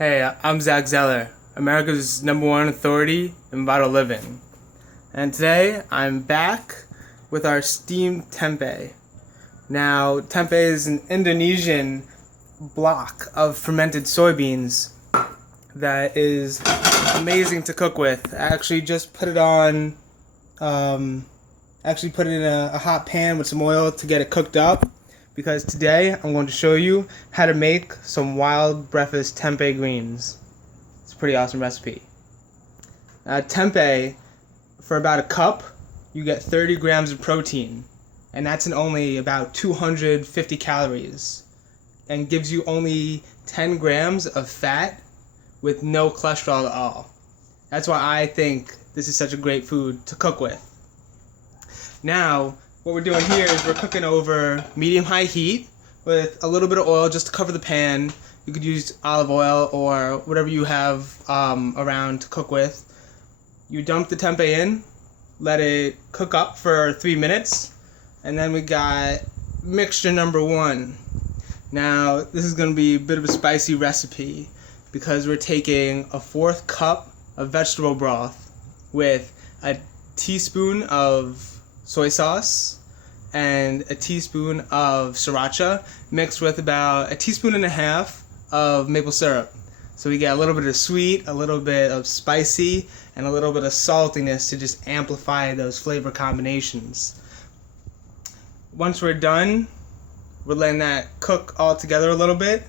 Hey, I'm Zack Zeller, America's #1 authority in vital living. And today I'm back with our steamed tempeh. Now, tempeh is an Indonesian block of fermented soybeans that is amazing to cook with. I actually just put it on, put it in a hot pan with some oil to get it cooked up. Because today I'm going to show you how to make some wild breakfast tempeh greens. It's a pretty awesome recipe. Tempeh, for about a cup, you get 30 grams of protein, and that's in only about 250 calories, and gives you only 10 grams of fat with no cholesterol at all. That's why I think this is such a great food to cook with. Now, what we're doing here is we're cooking over medium-high heat with a little bit of oil just to cover the pan. You could use olive oil or whatever you have around to cook with. You dump the tempeh in, let it cook up for 3 minutes, and then we got mixture number 1. Now, this is going to be a bit of a spicy recipe because we're taking a 1/4 cup of vegetable broth with a teaspoon of soy sauce and a teaspoon of sriracha mixed with about 1.5 teaspoons of maple syrup. So we get a little bit of sweet, a little bit of spicy, and a little bit of saltiness to just amplify those flavor combinations. Once we're done, we're letting that cook all together a little bit.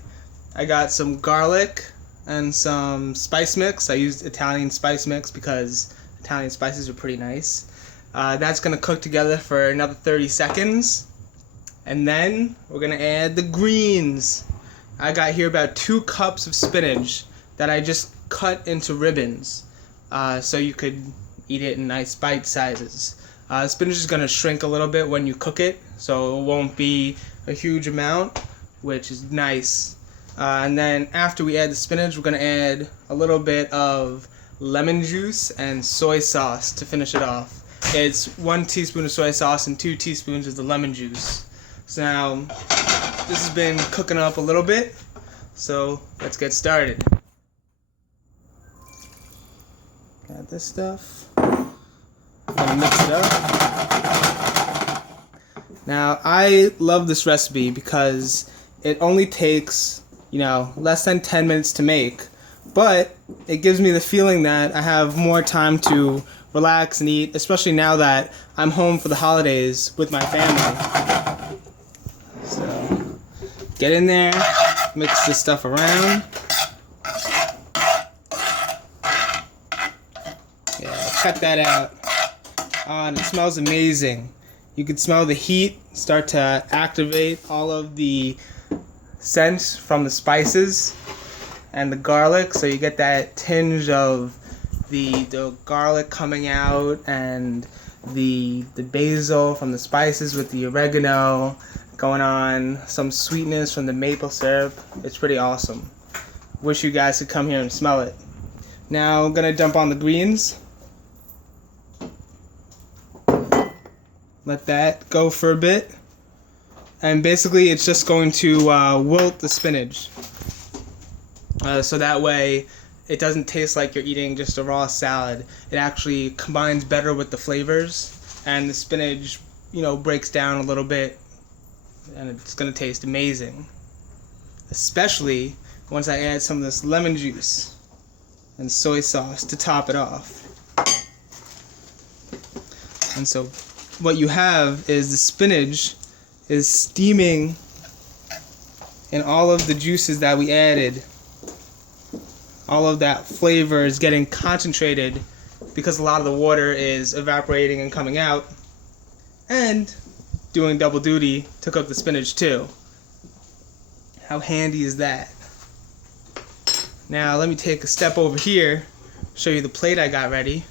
I got some garlic and some spice mix. I used Italian spice mix because Italian spices are pretty nice. That's going to cook together for another 30 seconds. And then we're going to add the greens. I got here about 2 cups of spinach that I just cut into ribbons so you could eat it in nice bite sizes. Spinach is going to shrink a little bit when you cook it, so it won't be a huge amount, which is nice. And then after we add the spinach, we're going to add a little bit of lemon juice and soy sauce to finish it off. It's 1 teaspoon of soy sauce and 2 teaspoons of the lemon juice. So now, this has been cooking up a little bit, so let's get started. Got this stuff. I'm gonna mix it up. Now, I love this recipe because it only takes, less than 10 minutes to make, but it gives me the feeling that I have more time to relax and eat, especially now that I'm home for the holidays with my family. So, get in there, mix this stuff around. Yeah, cut that out. Oh, and it smells amazing. You can smell the heat start to activate all of the scents from the spices and the garlic, so you get that tinge of the garlic coming out and the basil from the spices with the oregano going on, some sweetness from the maple syrup. It's pretty awesome. Wish you guys could come here and smell it. Now I'm gonna dump on the greens. Let that go for a bit. And basically it's just going to wilt the spinach. So that way it doesn't taste like you're eating just a raw salad. It actually combines better with the flavors, and the spinach, breaks down a little bit, and it's gonna taste amazing. Especially once I add some of this lemon juice and soy sauce to top it off. And so what you have is the spinach is steaming in all of the juices that we added. All of that flavor is getting concentrated because a lot of the water is evaporating and coming out, and doing double duty to cook the spinach too. How handy is that? Now let me take a step over here, show you the plate I got ready,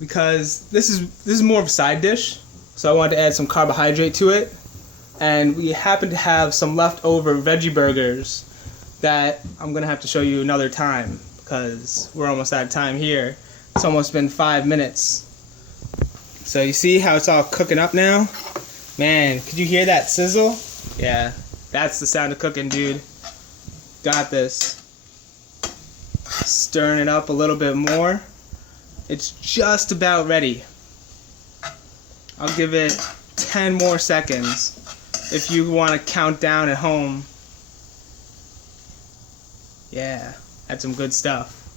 because this is more of a side dish, so I wanted to add some carbohydrate to it, and we happen to have some leftover veggie burgers that I'm gonna have to show you another time because we're almost out of time here. It's almost been 5 minutes. So you see how it's all cooking up now? Man, could you hear that sizzle? Yeah, that's the sound of cooking, dude. Got this. Stirring it up a little bit more. It's just about ready. I'll give it 10 more seconds if you want to count down at home. Yeah, that's some good stuff.